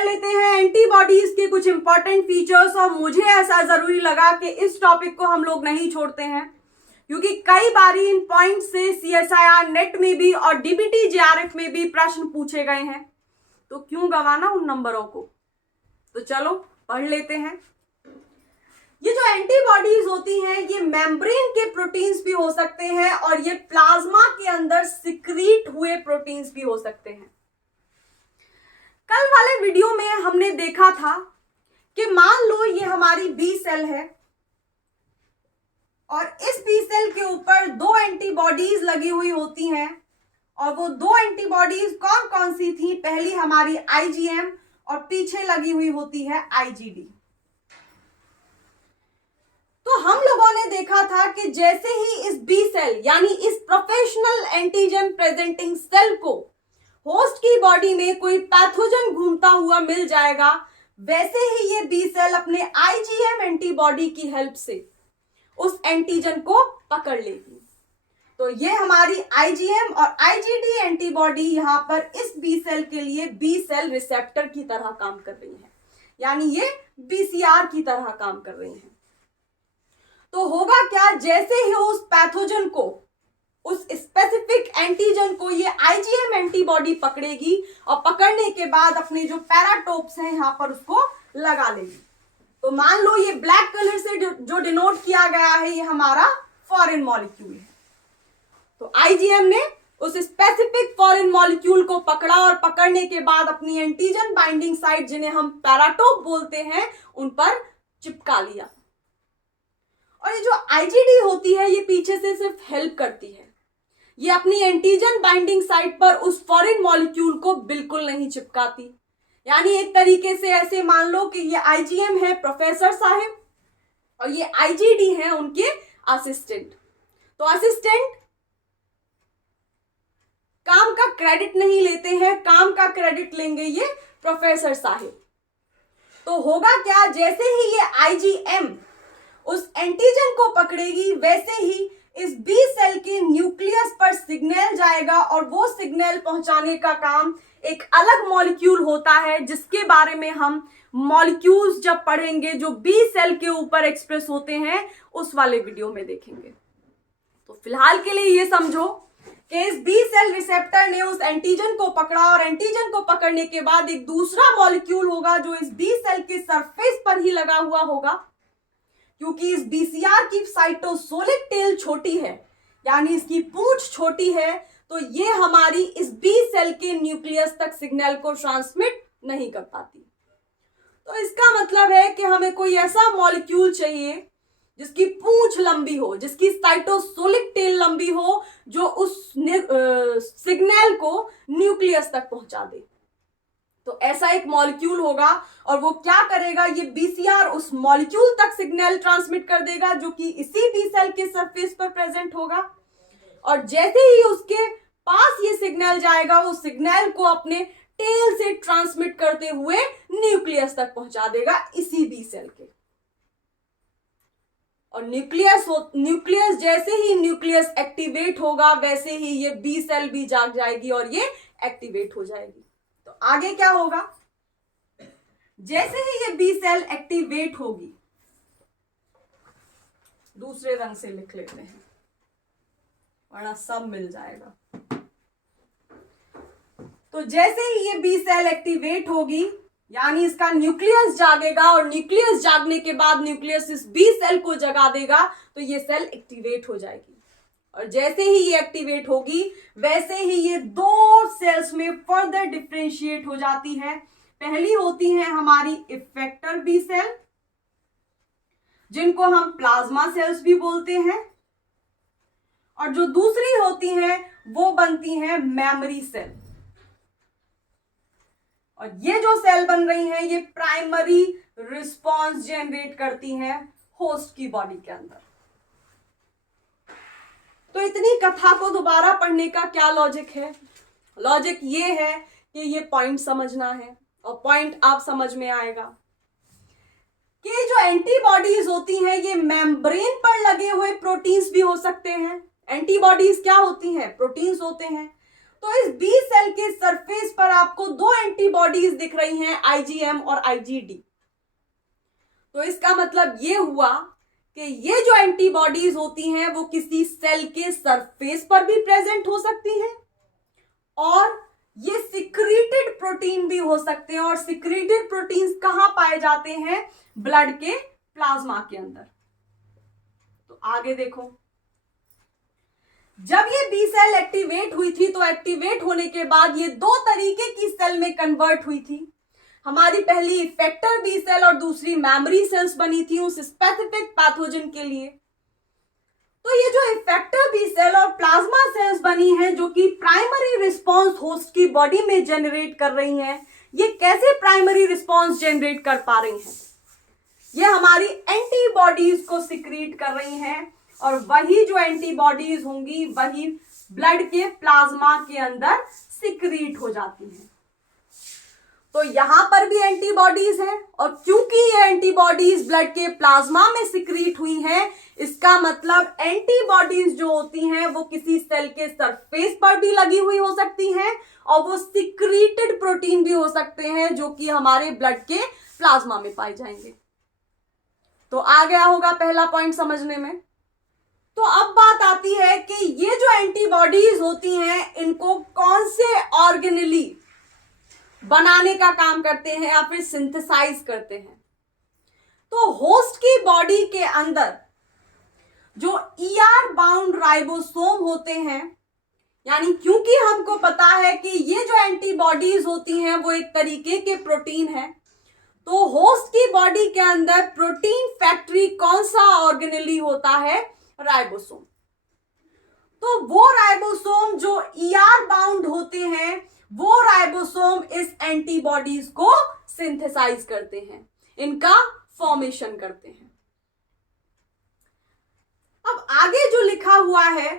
कर लेते हैं एंटीबॉडीज के कुछ इंपॉर्टेंट फीचर्स। और मुझे ऐसा जरूरी लगा कि इस टॉपिक को हम लोग नहीं छोड़ते हैं, क्योंकि कई बारी इन पॉइंट से सीएसआईआर नेट में भी और डीबीटी जेआरएफ में भी प्रश्न पूछे गए हैं, तो क्यों गंवाना उन नंबरों को। तो चलो पढ़ लेते हैं। ये जो एंटीबॉडीज होती हैं ये मेम्ब्रेन के प्रोटीन्स भी हो सकते हैं और ये प्लाज्मा के अंदर सिक्रीट हुए प्रोटीन्स भी हो सकते हैं। कल वाले वीडियो में हमने देखा था कि मान लो ये हमारी बी सेल है और इस बी सेल के ऊपर दो एंटीबॉडीज लगी हुई होती हैं, और वो दो एंटीबॉडीज कौन कौन सी थी। पहली हमारी आईजीएम और पीछे लगी हुई होती है आईजीडी। तो हम लोगों ने देखा था कि जैसे ही इस बी सेल यानी इस प्रोफेशनल एंटीजन प्रेजेंटिंग सेल को होस्ट की बॉडी में कोई पैथोजन घूमता हुआ मिल जाएगा, वैसे ही ये बी सेल अपने आईजीएम एंटीबॉडी की हेल्प से उस एंटीजन को पकड़ लेगी। तो ये हमारी आईजीएम और आईजीडी एंटीबॉडी यहां पर इस बी सेल के लिए बी सेल रिसेप्टर की तरह काम कर रही है, यानी ये बीसीआर की तरह काम कर रही है। तो होगा क्या, जैसे ही उस पैथोजन को, उस स्पेसिफिक एंटीजन को ये आईजीएम एंटीबॉडी पकड़ेगी और पकड़ने के बाद अपने जो पैराटोप्स हैं यहां पर उसको लगा लेगी। तो मान लो ये ब्लैक कलर से जो डिनोट किया गया है ये हमारा फॉरेन मॉलिक्यूल है। तो आईजीएम ने उस स्पेसिफिक फॉरेन मॉलिक्यूल को पकड़ा और पकड़ने के बाद अपनी एंटीजन बाइंडिंग साइट, जिन्हें हम पैराटोप बोलते हैं, उन पर चिपका लिया। और ये जो आईजीडी होती है ये पीछे से सिर्फ हेल्प करती है, ये अपनी एंटीजन बाइंडिंग साइट पर उस फॉरेन मॉलिक्यूल को बिल्कुल नहीं चिपकाती। यानी एक तरीके से ऐसे मान लो कि ये आईजीएम है प्रोफेसर साहब और ये आईजीडी है उनके असिस्टेंट। तो असिस्टेंट काम का क्रेडिट नहीं लेते हैं, काम का क्रेडिट लेंगे ये प्रोफेसर साहब। तो होगा क्या, जैसे ही ये आईजीएम उस एंटीजन को पकड़ेगी वैसे ही इस बी सेल के न्यूक्लियस पर सिग्नल जाएगा और वो सिग्नल पहुंचाने का काम एक अलग मॉलिक्यूल होता है, जिसके बारे में हम मॉलिक्यूल्स जब पढ़ेंगे जो बी सेल के ऊपर एक्सप्रेस होते हैं उस वाले वीडियो में देखेंगे। तो फिलहाल के लिए ये समझो कि इस बी सेल रिसेप्टर ने उस एंटीजन को पकड़ा और एंटीजन को पकड़ने के बाद एक दूसरा मॉलिक्यूल होगा जो इस बी सेल के सरफेस पर ही लगा हुआ होगा। क्योंकि इस बीसीआर की साइटोसोलिक टेल छोटी है, यानी इसकी पूंछ छोटी है, तो ये हमारी इस बी सेल के न्यूक्लियस तक सिग्नल को ट्रांसमिट नहीं कर पाती। तो इसका मतलब है कि हमें कोई ऐसा मॉलिक्यूल चाहिए जिसकी पूंछ लंबी हो, जिसकी साइटोसोलिक टेल लंबी हो, जो उस सिग्नल को न्यूक्लियस तक पहुंचा दे। तो ऐसा एक मॉलिक्यूल होगा और वो क्या करेगा, ये बीसीआर उस मॉलिक्यूल तक सिग्नल ट्रांसमिट कर देगा जो कि इसी बी सेल के सरफेस पर प्रेजेंट होगा। और जैसे ही उसके पास ये सिग्नल जाएगा वो सिग्नल को अपने टेल से ट्रांसमिट करते हुए न्यूक्लियस तक पहुंचा देगा इसी बी सेल के। और न्यूक्लियस जैसे ही न्यूक्लियस एक्टिवेट होगा वैसे ही ये बी सेल भी जाग जाएगी और ये एक्टिवेट हो जाएगी। तो आगे क्या होगा, जैसे ही ये बी सेल एक्टिवेट होगी, दूसरे रंग से लिख लेते हैं वरना सब मिल जाएगा। तो जैसे ही ये बी सेल एक्टिवेट होगी यानी इसका न्यूक्लियस जागेगा और न्यूक्लियस जागने के बाद न्यूक्लियस इस बी सेल को जगा देगा, तो ये सेल एक्टिवेट हो जाएगी। और जैसे ही ये एक्टिवेट होगी वैसे ही ये दो सेल्स में फर्दर डिफरेंशिएट हो जाती है। पहली होती है हमारी इफेक्टर बी सेल, जिनको हम प्लाज्मा सेल्स भी बोलते हैं, और जो दूसरी होती हैं वो बनती हैं मेमोरी सेल। और ये जो सेल बन रही हैं ये प्राइमरी रिस्पॉन्स जनरेट करती हैं होस्ट की बॉडी के अंदर। तो इतनी कथा को दोबारा पढ़ने का क्या लॉजिक है? लॉजिक ये है कि ये पॉइंट समझना है और पॉइंट आप समझ में आएगा कि जो एंटीबॉडीज होती हैं ये मेम्ब्रेन पर लगे हुए प्रोटीन्स भी हो सकते हैं। एंटीबॉडीज क्या होती हैं? प्रोटीन्स होते हैं। तो इस बी सेल के सरफेस पर आपको दो एंटीबॉडीज दिख रही हैं आईजीएम और आईजीडी। तो इसका मतलब ये हुआ कि ये जो एंटीबॉडीज होती हैं वो किसी सेल के सरफेस पर भी प्रेजेंट हो सकती हैं और ये सिक्रीटेड प्रोटीन भी हो सकते हैं। और सिक्रीटेड प्रोटीन्स कहां पाए जाते हैं? ब्लड के प्लाज्मा के अंदर। तो आगे देखो, जब ये बी सेल एक्टिवेट हुई थी तो एक्टिवेट होने के बाद ये दो तरीके की सेल में कन्वर्ट हुई थी। हमारी पहली इफेक्टर बी सेल और दूसरी मेमोरी सेल्स बनी थी उस स्पेसिफिक पैथोजन के लिए। तो ये जो इफेक्टर बी सेल और प्लाज्मा सेल्स बनी हैं जो कि प्राइमरी रिस्पांस होस्ट की बॉडी में जनरेट कर रही हैं, ये कैसे प्राइमरी रिस्पांस जनरेट कर पा रही हैं? ये हमारी एंटीबॉडीज को सिक्रीट कर रही हैं और वही जो एंटीबॉडीज होंगी वही ब्लड के प्लाज्मा के अंदर सिक्रीट हो जाती हैं। तो यहां पर भी एंटीबॉडीज हैं और क्योंकि ये एंटीबॉडीज ब्लड के प्लाज्मा में सिक्रीट हुई हैं, इसका मतलब एंटीबॉडीज जो होती हैं वो किसी सेल के सरफेस पर भी लगी हुई हो सकती हैं और वो सिक्रीटेड प्रोटीन भी हो सकते हैं जो कि हमारे ब्लड के प्लाज्मा में पाए जाएंगे। तो आ गया होगा पहला पॉइंट समझने में। तो अब बात आती है कि ये जो एंटीबॉडीज होती हैं इनको कौन से ऑर्गेनेली बनाने का काम करते हैं या फिर सिंथेसाइज करते हैं? तो होस्ट की बॉडी के अंदर जो ER बाउंड राइबोसोम होते हैं, यानी क्योंकि हमको पता है कि ये जो एंटीबॉडीज होती हैं वो एक तरीके के प्रोटीन है, तो होस्ट की बॉडी के अंदर प्रोटीन फैक्ट्री कौन सा ऑर्गेनेली होता है? राइबोसोम। तो वो राइबोसोम जो ER बाउंड होते हैं वो राइबोसोम इस एंटीबॉडीज को सिंथेसाइज करते हैं, इनका फॉर्मेशन करते हैं। अब आगे जो लिखा हुआ है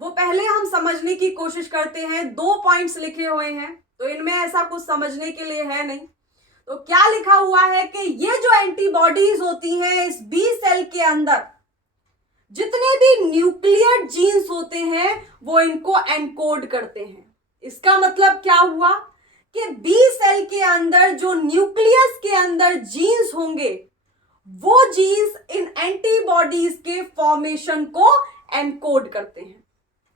वो पहले हम समझने की कोशिश करते हैं। 2 पॉइंट्स लिखे हुए हैं तो इनमें ऐसा कुछ समझने के लिए है नहीं। तो क्या लिखा हुआ है कि ये जो एंटीबॉडीज होती हैं इस बी सेल के अंदर जितने भी न्यूक्लियर जीन्स होते हैं वो इनको एनकोड करते हैं। इसका मतलब क्या हुआ कि बी सेल के अंदर जो न्यूक्लियस के अंदर जीन्स होंगे वो जीन्स इन एंटीबॉडीज के फॉर्मेशन को एनकोड करते हैं।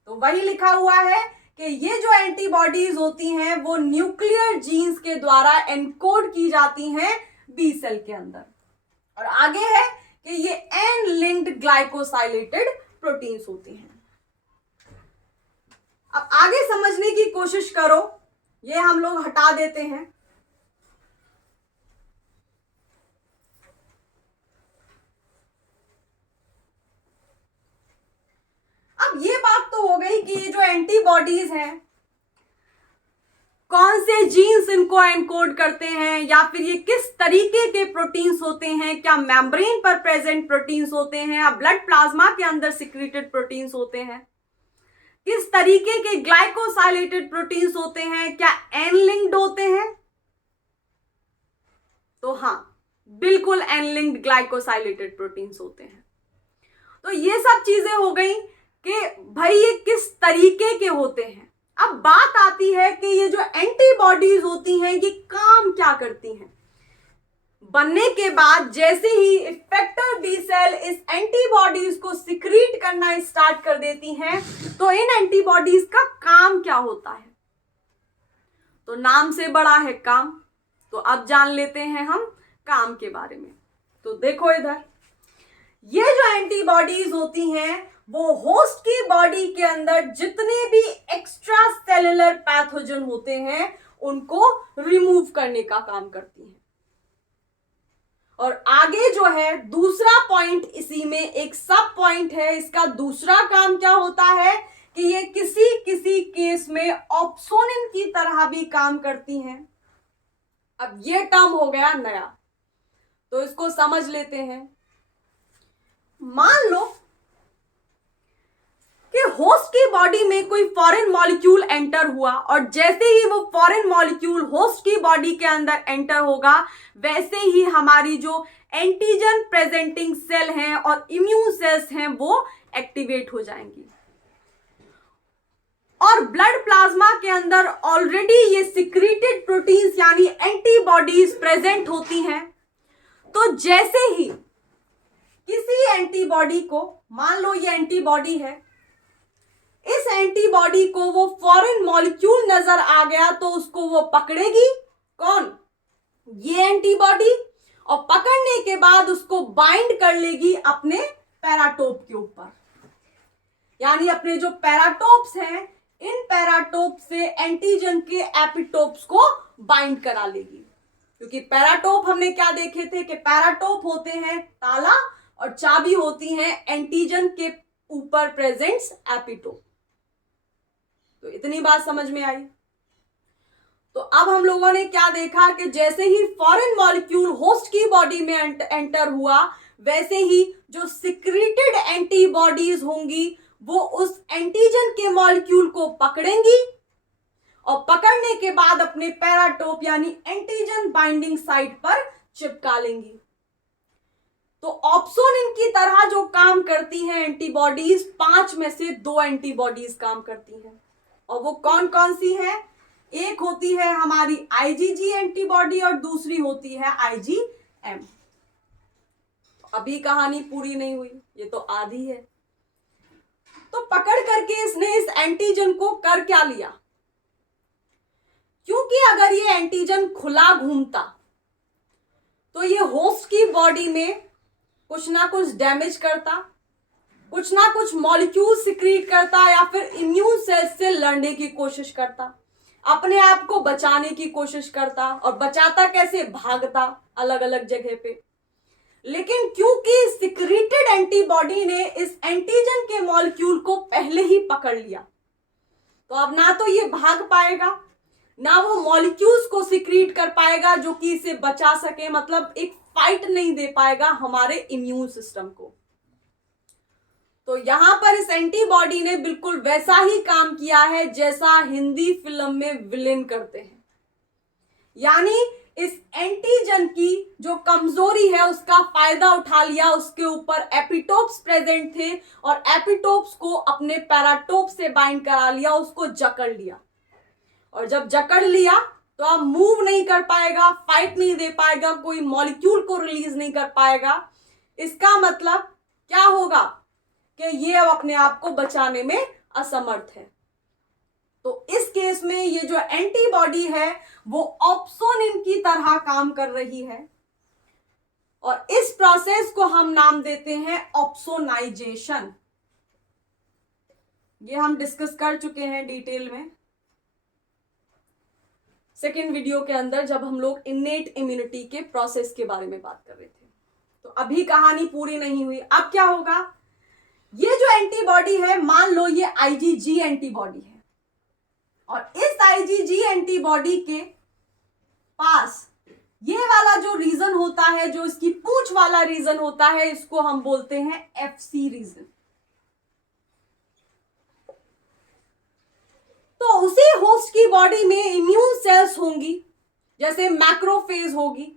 तो वही लिखा हुआ है कि ये जो एंटीबॉडीज होती हैं वो न्यूक्लियर जीन्स के द्वारा एनकोड की जाती हैं बी सेल के अंदर। और आगे है कि ये एन लिंक्ड ग्लाइकोसाइलेटेड प्रोटीन्स होती हैं। अब आगे समझने की कोशिश करो, ये हम लोग हटा देते हैं। अब ये बात तो हो गई कि ये जो एंटीबॉडीज हैं कौन से जीन्स इनको एनकोड करते हैं या फिर ये किस तरीके के प्रोटीन्स होते हैं, क्या मेम्ब्रेन पर प्रेजेंट प्रोटीन्स होते हैं या ब्लड प्लाज्मा के अंदर सिक्रीटेड प्रोटीन्स होते हैं, किस तरीके के ग्लाइकोसाइलेटेड प्रोटीन्स होते हैं, क्या एन लिंक्ड होते हैं? तो हाँ, बिल्कुल एन लिंक्ड ग्लाइकोसाइलेटेड प्रोटीन्स होते हैं। तो ये सब चीजें हो गई कि भाई ये किस तरीके के होते हैं। अब बात आती है कि ये जो एंटीबॉडीज होती हैं ये काम क्या करती हैं। बनने के बाद जैसे ही इफेक्टर बी सेल इस एंटीबॉडीज को सिक्रीट करना स्टार्ट कर देती हैं तो इन एंटीबॉडीज का काम क्या होता है? तो नाम से बड़ा है काम। तो अब जान लेते हैं हम काम के बारे में। तो देखो इधर, ये जो एंटीबॉडीज होती हैं वो होस्ट की बॉडी के अंदर जितने भी एक्स्ट्रा सेलुलर पैथोजन होते हैं उनको रिमूव करने का काम करती हैं। और आगे जो है दूसरा पॉइंट, इसी में एक सब पॉइंट है, इसका दूसरा काम क्या होता है कि ये किसी किसी केस में ऑप्सोनिन की तरह भी काम करती हैं। अब ये टर्म हो गया नया, तो इसको समझ लेते हैं। मान लो कि होस्ट की बॉडी में कोई फॉरेन मॉलिक्यूल एंटर हुआ और जैसे ही वो फॉरेन मॉलिक्यूल होस्ट की बॉडी के अंदर एंटर होगा वैसे ही हमारी जो एंटीजन प्रेजेंटिंग सेल हैं और इम्यून सेल्स हैं वो एक्टिवेट हो जाएंगी। और ब्लड प्लाज्मा के अंदर ऑलरेडी ये सिक्रीटेड प्रोटीन यानी एंटीबॉडीज प्रेजेंट होती हैं, तो जैसे ही किसी एंटीबॉडी को, मान लो ये एंटीबॉडी है, इस एंटीबॉडी को वो फॉरेन मॉलिक्यूल नजर आ गया तो उसको वो पकड़ेगी, कौन, ये एंटीबॉडी, और पकड़ने के बाद उसको बाइंड कर लेगी अपने पैराटोप के ऊपर। यानी अपने जो पैराटोप्स हैं, इन पैराटोप से एंटीजन के एपिटोप्स को बाइंड करा लेगी। क्योंकि पैराटोप हमने क्या देखे थे कि पैराटोप होते हैं ताला और चाबी होती हैं एंटीजन के ऊपर प्रेजेंट्स एपिटोप। तो इतनी बात समझ में आई। तो अब हम लोगों ने क्या देखा कि जैसे ही फॉरेन मॉलिक्यूल होस्ट की बॉडी में एंटर हुआ, वैसे ही जो सिक्रीटेड एंटीबॉडीज होंगी वो उस एंटीजन के मॉलिक्यूल को पकड़ेंगी और पकड़ने के बाद अपने पैराटोप यानी एंटीजन बाइंडिंग साइट पर चिपका लेंगी। तो ऑप्सोनिन की तरह जो काम करती हैं एंटीबॉडीज, 5 में से 2 एंटीबॉडीज काम करती हैं। और वो कौन कौन सी हैं? एक होती है हमारी आईजीजी एंटीबॉडी और दूसरी होती है आईजीएम। अभी कहानी पूरी नहीं हुई, ये तो आधी है। तो पकड़ करके इसने इस एंटीजन को कर क्या लिया? क्योंकि अगर ये एंटीजन खुला घूमता तो ये होस्ट की बॉडी में कुछ ना कुछ डैमेज करता, कुछ ना कुछ मॉलिक्यूल सिक्रीट करता या फिर इम्यून सेल से लड़ने की कोशिश करता, अपने आप को बचाने की कोशिश करता। और बचाता कैसे? भागता अलग अलग जगह पे। लेकिन क्योंकि सिक्रीटेड एंटीबॉडी ने इस एंटीजन के मॉलिक्यूल को पहले ही पकड़ लिया, तो अब ना तो ये भाग पाएगा, ना वो मॉलिक्यूल्स को सिक्रीट कर पाएगा जो कि इसे बचा सके, मतलब एक फाइट नहीं दे पाएगा हमारे इम्यून सिस्टम को। तो यहां पर इस एंटीबॉडी ने बिल्कुल वैसा ही काम किया है जैसा हिंदी फिल्म में विलेन करते हैं। यानी इस एंटीजन की जो कमजोरी है उसका फायदा उठा लिया, उसके ऊपर एपिटोप्स प्रेजेंट थे और एपिटोप्स को अपने पैराटोप से बाइंड करा लिया, उसको जकड़ लिया। और जब जकड़ लिया तो अब मूव नहीं कर पाएगा, फाइट नहीं दे पाएगा, कोई मॉलिक्यूल को रिलीज नहीं कर पाएगा। इसका मतलब क्या होगा कि ये अब अपने आप को बचाने में असमर्थ है। तो इस केस में ये जो एंटीबॉडी है वो ऑप्सोनिन की तरह काम कर रही है और इस प्रोसेस को हम नाम देते हैं ऑप्सोनाइजेशन। ये हम डिस्कस कर चुके हैं डिटेल में सेकेंड वीडियो के अंदर, जब हम लोग इनेट इम्यूनिटी के प्रोसेस के बारे में बात कर रहे थे। तो अभी कहानी पूरी नहीं हुई। अब क्या होगा? ये जो एंटीबॉडी है, मान लो ये आईजीजी एंटीबॉडी है और इस आईजीजी एंटीबॉडी के पास ये वाला जो रीजन होता है, जो इसकी पूंछ वाला रीजन होता है, इसको हम बोलते हैं एफसी रीजन। तो उसी होस्ट की बॉडी में इम्यून सेल्स होंगी, जैसे मैक्रोफेज होगी।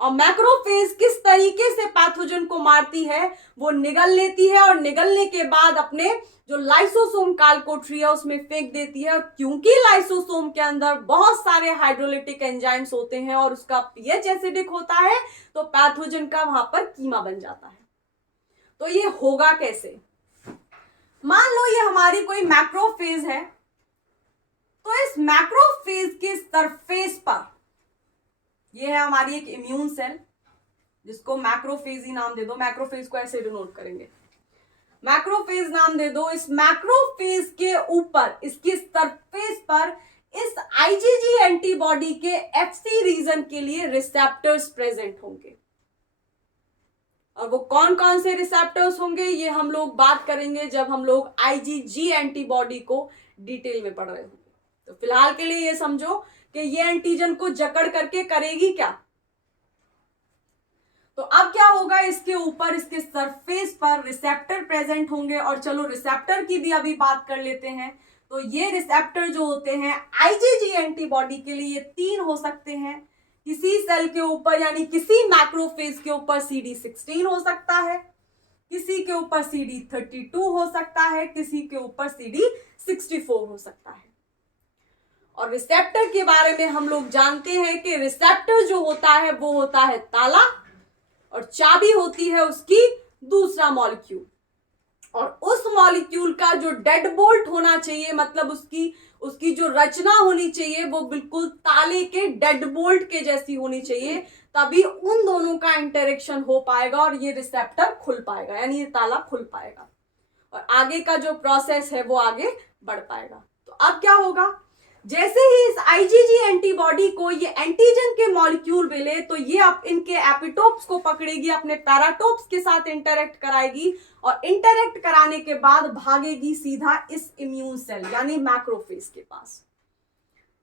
और मैक्रोफेज किस तरीके से पैथोजन को मारती है? वो निगल लेती है और निगलने के बाद अपने जो लाइसोसोम कालकोट्री है उसमें फेंक देती है। और क्योंकि लाइसोसोम के अंदर बहुत सारे हाइड्रोलिटिक एंजाइम्स होते हैं और उसका पीएच एसिडिक होता है, तो पैथोजन का वहां पर कीमा बन जाता है। तो ये होगा कैसे? मान लो ये हमारी कोई मैक्रोफेज है, तो इस मैक्रोफेज के सरफेस पर ये है हमारी एक इम्यून सेल, जिसको मैक्रोफेज ही नाम दे दो। मैक्रोफेज को ऐसे डिनोट करेंगे, मैक्रोफेज नाम दे दो। इस मैक्रोफेज के ऊपर, इसकी सरफेस पर इस आईजीजी एंटीबॉडी के एफसी रीजन के लिए रिसेप्टर्स प्रेजेंट होंगे। और वो कौन कौन से रिसेप्टर्स होंगे ये हम लोग बात करेंगे जब हम लोग आईजीजी एंटीबॉडी को डिटेल में पढ़ रहे होंगे। तो फिलहाल के लिए ये समझो कि ये एंटीजन को जकड़ करके करेगी क्या। तो अब क्या होगा? इसके ऊपर, इसके सरफेस पर रिसेप्टर प्रेजेंट होंगे। और चलो रिसेप्टर की भी अभी बात कर लेते हैं। तो ये रिसेप्टर जो होते हैं आईजीजी एंटीबॉडी के लिए 3 हो सकते हैं। किसी सेल के ऊपर यानी किसी मैक्रोफेज के ऊपर CD16 हो सकता है, किसी के ऊपर CD32 हो सकता है, किसी के ऊपर CD64 हो सकता है। और रिसेप्टर के बारे में हम लोग जानते हैं कि रिसेप्टर जो होता है वो होता है ताला, और चाबी होती है उसकी दूसरा मॉलिक्यूल। और उस मॉलिक्यूल का जो डेड बोल्ट होना चाहिए, मतलब उसकी जो रचना होनी चाहिए वो बिल्कुल ताले के डेड बोल्ट के जैसी होनी चाहिए, तभी उन दोनों का इंटरेक्शन हो पाएगा और ये रिसेप्टर खुल पाएगा, यानी ये ताला खुल पाएगा और आगे का जो प्रोसेस है वो आगे बढ़ पाएगा। तो अब क्या होगा, जैसे ही इस आईजीजी एंटीबॉडी को ये एंटीजन के मॉलिक्यूल मिले तो ये अब इनके एपिटोप्स को पकड़ेगी, अपने पैराटोप्स के साथ इंटरेक्ट कराएगी और इंटरेक्ट कराने के बाद भागेगी सीधा इस इम्यून सेल यानी मैक्रोफेज के पास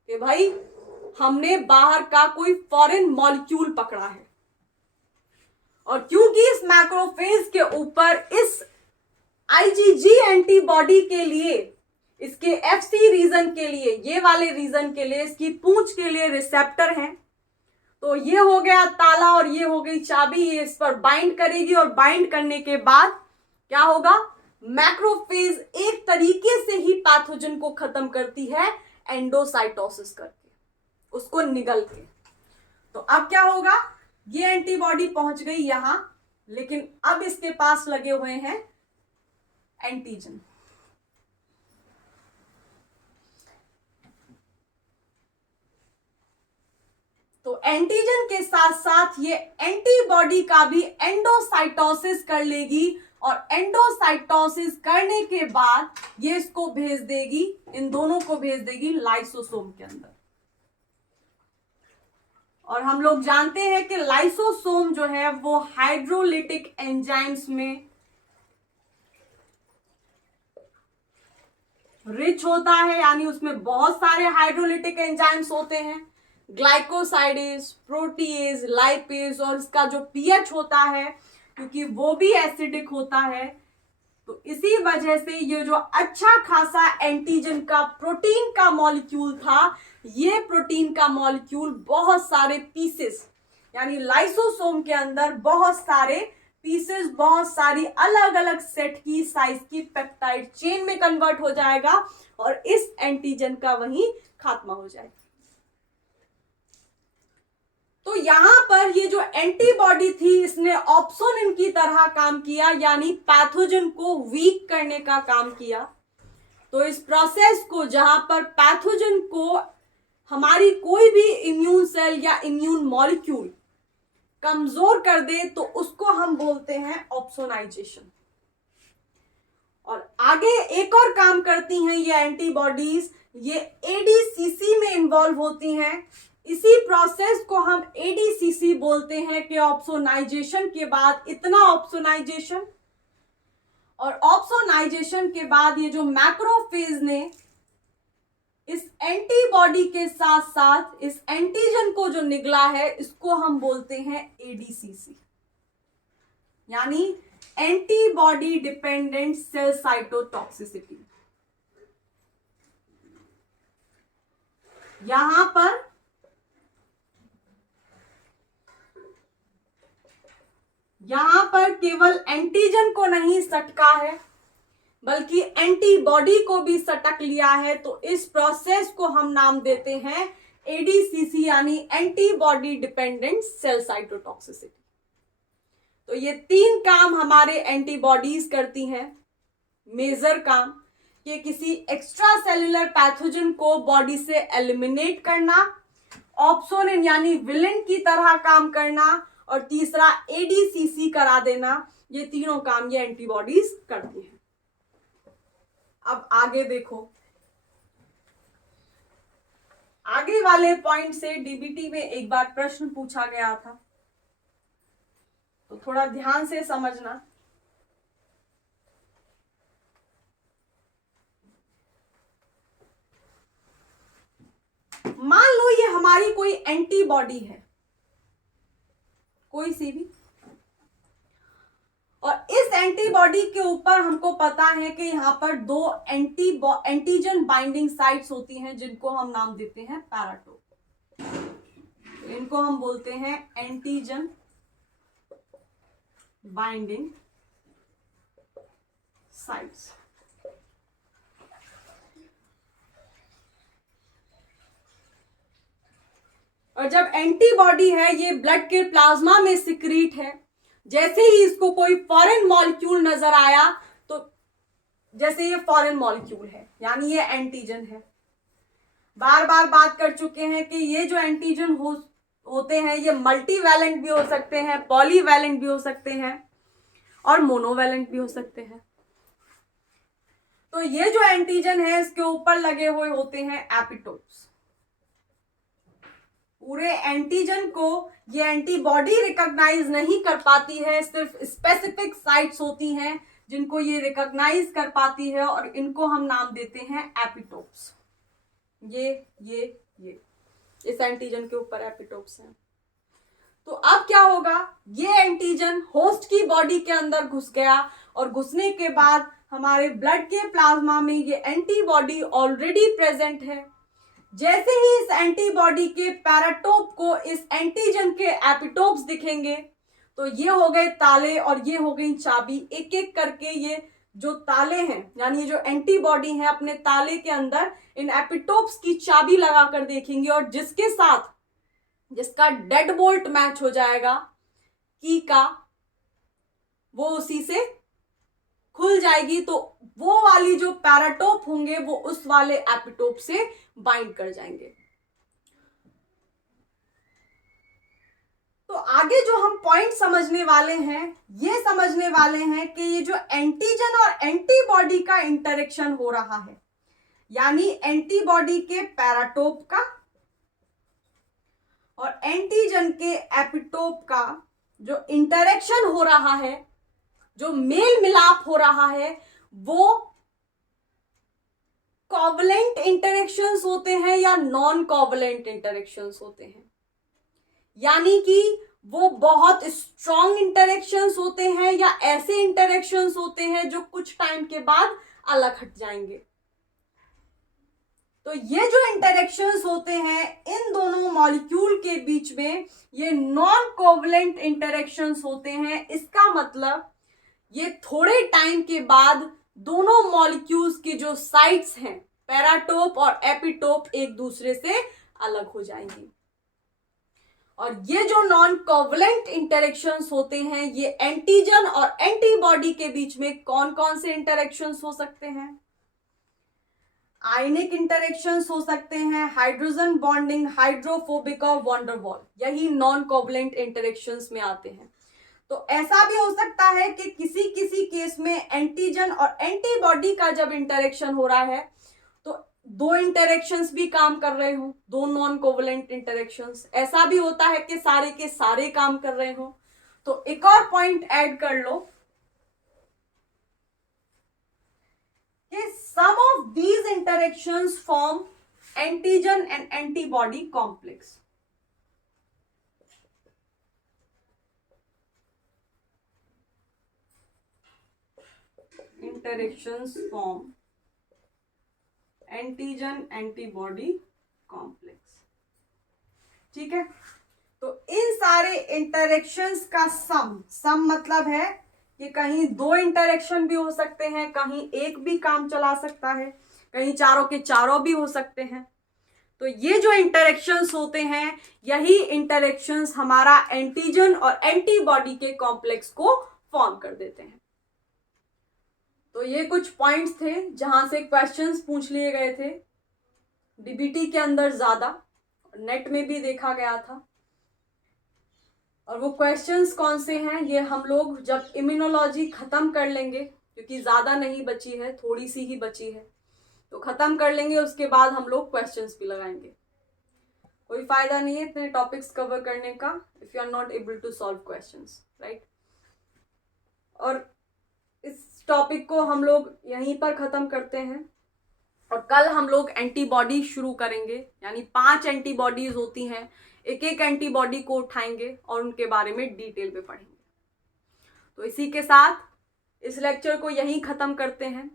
कि भाई हमने बाहर का कोई फॉरेन मॉलिक्यूल पकड़ा है। और क्योंकि इस मैक्रोफेज के ऊपर इस आईजीजी एंटीबॉडी के लिए, इसके एफसी रीजन के लिए, ये वाले रीजन के लिए, इसकी पूंछ के लिए रिसेप्टर हैं, तो ये हो गया ताला और ये हो गई चाबी। ये इस पर बाइंड करेगी और बाइंड करने के बाद क्या होगा, मैक्रोफेज एक तरीके से ही पैथोजन को खत्म करती है एंडोसाइटोसिस करके, उसको निगल के। तो अब क्या होगा, ये एंटीबॉडी पहुंच गई यहां, लेकिन अब इसके पास लगे हुए हैं एंटीजन। तो एंटीजन के साथ साथ ये एंटीबॉडी का भी एंडोसाइटोसिस कर लेगी और एंडोसाइटोसिस करने के बाद ये इसको भेज देगी, इन दोनों को भेज देगी लाइसोसोम के अंदर। और हम लोग जानते हैं कि लाइसोसोम जो है वो हाइड्रोलिटिक एंजाइम्स में रिच होता है, यानी उसमें बहुत सारे हाइड्रोलिटिक एंजाइम्स होते हैं, ग्लाइकोसाइडेज, प्रोटीएज, लाइपेज, और इसका जो पीएच होता है क्योंकि वो भी एसिडिक होता है, तो इसी वजह से ये जो अच्छा खासा एंटीजन का प्रोटीन का मॉलिक्यूल था, ये प्रोटीन का मॉलिक्यूल बहुत सारे पीसेस, यानी लाइसोसोम के अंदर बहुत सारे पीसेस, बहुत सारी अलग अलग सेट की साइज की पेप्टाइड चेन में कन्वर्ट हो जाएगा और इस एंटीजन का वहीं खात्मा हो जाएगा। तो यहां पर ये जो एंटीबॉडी थी इसने ऑप्सोनिन की तरह काम किया, यानी पैथोजन को वीक करने का काम किया। तो इस प्रोसेस को, जहां पर पैथोजन को हमारी कोई भी इम्यून सेल या इम्यून मॉलिक्यूल कमजोर कर दे, तो उसको हम बोलते हैं ऑप्सोनाइजेशन। और आगे एक और काम करती हैं ये एंटीबॉडीज, ये एडीसीसी में इन्वॉल्व होती हैं। इसी प्रोसेस को हम एडीसीसी बोलते हैं कि ऑप्सोनाइजेशन के बाद इतना ऑप्सोनाइजेशन, और ऑप्सोनाइजेशन के बाद ये जो मैक्रोफेज ने इस एंटीबॉडी के साथ साथ इस एंटीजन को जो निगला है, इसको हम बोलते हैं एडीसीसी, यानी एंटीबॉडी डिपेंडेंट सेल साइटोटॉक्सिसिटी। यहां पर केवल एंटीजन को नहीं सटका है, बल्कि एंटीबॉडी को भी सटक लिया है। तो इस प्रोसेस को हम नाम देते हैं एडीसीसी, यानी एंटीबॉडी डिपेंडेंट सेल साइटोटॉक्सिसिटी। तो ये तीन काम हमारे एंटीबॉडीज करती हैं, मेजर काम, कि किसी एक्स्ट्रा सेलुलर पैथोजन को बॉडी से एलिमिनेट करना, ऑप्सोनिन यानी विलेन की तरह काम करना, और तीसरा एडीसीसी करा देना। ये तीनों काम ये एंटीबॉडीज करती हैं। अब आगे देखो, आगे वाले पॉइंट से डीबीटी में एक बार प्रश्न पूछा गया था, तो थोड़ा ध्यान से समझना। मान लो ये हमारी कोई एंटीबॉडी है, कोई सी भी, और इस एंटीबॉडी के ऊपर हमको पता है कि यहां पर दो एंटीजन बाइंडिंग साइट्स होती हैं, जिनको हम नाम देते हैं पैराटोप। इनको हम बोलते हैं एंटीजन बाइंडिंग साइट्स। और जब एंटीबॉडी है ये ब्लड के प्लाज्मा में सिक्रीट है, जैसे ही इसको कोई फॉरेन मॉलिक्यूल नजर आया तो जैसे ये फॉरेन मॉलिक्यूल है यानी ये एंटीजन है। बार बार बात कर चुके हैं कि ये जो एंटीजन होते हैं ये मल्टीवैलेंट भी हो सकते हैं, पॉलीवैलेंट भी हो सकते हैं और मोनोवैलेंट भी हो सकते हैं। तो ये जो एंटीजन है इसके ऊपर लगे हुए होते हैं एपिटोप्स। पूरे एंटीजन को ये एंटीबॉडी रिकॉग्नाइज नहीं कर पाती है, सिर्फ स्पेसिफिक साइट्स होती हैं जिनको ये रिकॉग्नाइज कर पाती है और इनको हम नाम देते हैं एपिटोप्स। ये इस एंटीजन के ऊपर एपिटोप्स हैं। तो अब क्या होगा, ये एंटीजन होस्ट की बॉडी के अंदर घुस गया और घुसने के बाद हमारे ब्लड के प्लाज्मा में ये एंटीबॉडी ऑलरेडी प्रेजेंट है। जैसे ही इस एंटीबॉडी के पैराटोप को इस एंटीजन के एपिटोप्स दिखेंगे तो ये हो गए ताले और ये हो गई चाबी। एक एक करके ये जो ताले हैं यानी ये जो एंटीबॉडी है अपने ताले के अंदर इन एपिटोप्स की चाबी लगाकर देखेंगे और जिसके साथ जिसका डेड बोल्ट मैच हो जाएगा की का, वो उसी से खुल जाएगी। तो वो वाली जो पैराटोप होंगे वो उस वाले एपिटोप से बाइंड कर जाएंगे। तो आगे जो हम पॉइंट समझने वाले हैं ये समझने वाले हैं कि ये जो एंटीजन और एंटीबॉडी का इंटरेक्शन हो रहा है यानी एंटीबॉडी के पैराटोप का और एंटीजन के एपिटोप का जो इंटरेक्शन हो रहा है, जो मेल मिलाप हो रहा है, वो कोवलेंट इंटरेक्शंस होते हैं या नॉन कोवलेंट इंटरेक्शंस होते हैं। यानी कि वो बहुत स्ट्रॉन्ग इंटरेक्शंस होते हैं या ऐसे इंटरेक्शंस होते हैं जो कुछ टाइम के बाद अलग हट जाएंगे। तो ये जो इंटरेक्शंस होते हैं इन दोनों मॉलिक्यूल के बीच में ये नॉन कोवलेंट इंटरेक्शंस होते हैं। इसका मतलब ये थोड़े टाइम के बाद दोनों मॉलिक्यूल्स की जो साइट्स हैं पैराटोप और एपिटोप एक दूसरे से अलग हो जाएंगी। और ये जो नॉन कोवलेंट इंटरेक्शंस होते हैं ये एंटीजन और एंटीबॉडी के बीच में कौन कौन से इंटरेक्शंस हो सकते हैं? आयनिक इंटरेक्शंस हो सकते हैं, हाइड्रोजन बॉन्डिंग, हाइड्रोफोबिक और वॉन्डरवॉल, यही नॉन कोवलेंट इंटरेक्शंस में आते हैं। तो ऐसा भी हो सकता है कि किसी किसी केस में एंटीजन और एंटीबॉडी का जब इंटरेक्शन हो रहा है तो दो इंटरेक्शंस भी काम कर रहे हो, दो नॉन कोवलेंट इंटरेक्शंस। ऐसा भी होता है कि सारे के सारे काम कर रहे हो। तो एक और पॉइंट ऐड कर लो कि some of these interactions form antigen and antibody complex. Interactions form antigen antibody complex. ठीक है, तो इन सारे इंटरेक्शंस का सम मतलब है कि कहीं दो इंटरेक्शन भी हो सकते हैं, कहीं एक भी काम चला सकता है, कहीं चारों के चारों भी हो सकते हैं। तो ये जो इंटरेक्शंस होते हैं यही इंटरेक्शंस हमारा एंटीजन और एंटीबॉडी के कॉम्प्लेक्स को फॉर्म कर देते हैं। तो ये कुछ पॉइंट्स थे जहां से क्वेश्चंस पूछ लिए गए थे, डीबीटी के अंदर ज्यादा, नेट में भी देखा गया था। और वो क्वेश्चंस कौन से हैं ये हम लोग जब इम्यूनोलॉजी खत्म कर लेंगे, क्योंकि ज्यादा नहीं बची है, थोड़ी सी ही बची है, तो खत्म कर लेंगे, उसके बाद हम लोग क्वेश्चंस भी लगाएंगे। कोई फायदा नहीं है इतने टॉपिक्स कवर करने का if you are not able to solve questions, right. और इस टॉपिक को हम लोग यहीं पर खत्म करते हैं और कल हम लोग एंटीबॉडी शुरू करेंगे, यानी 5 एंटीबॉडीज होती हैं, एक एक एंटीबॉडी को उठाएंगे और उनके बारे में डिटेल में पढ़ेंगे। तो इसी के साथ इस लेक्चर को यहीं खत्म करते हैं।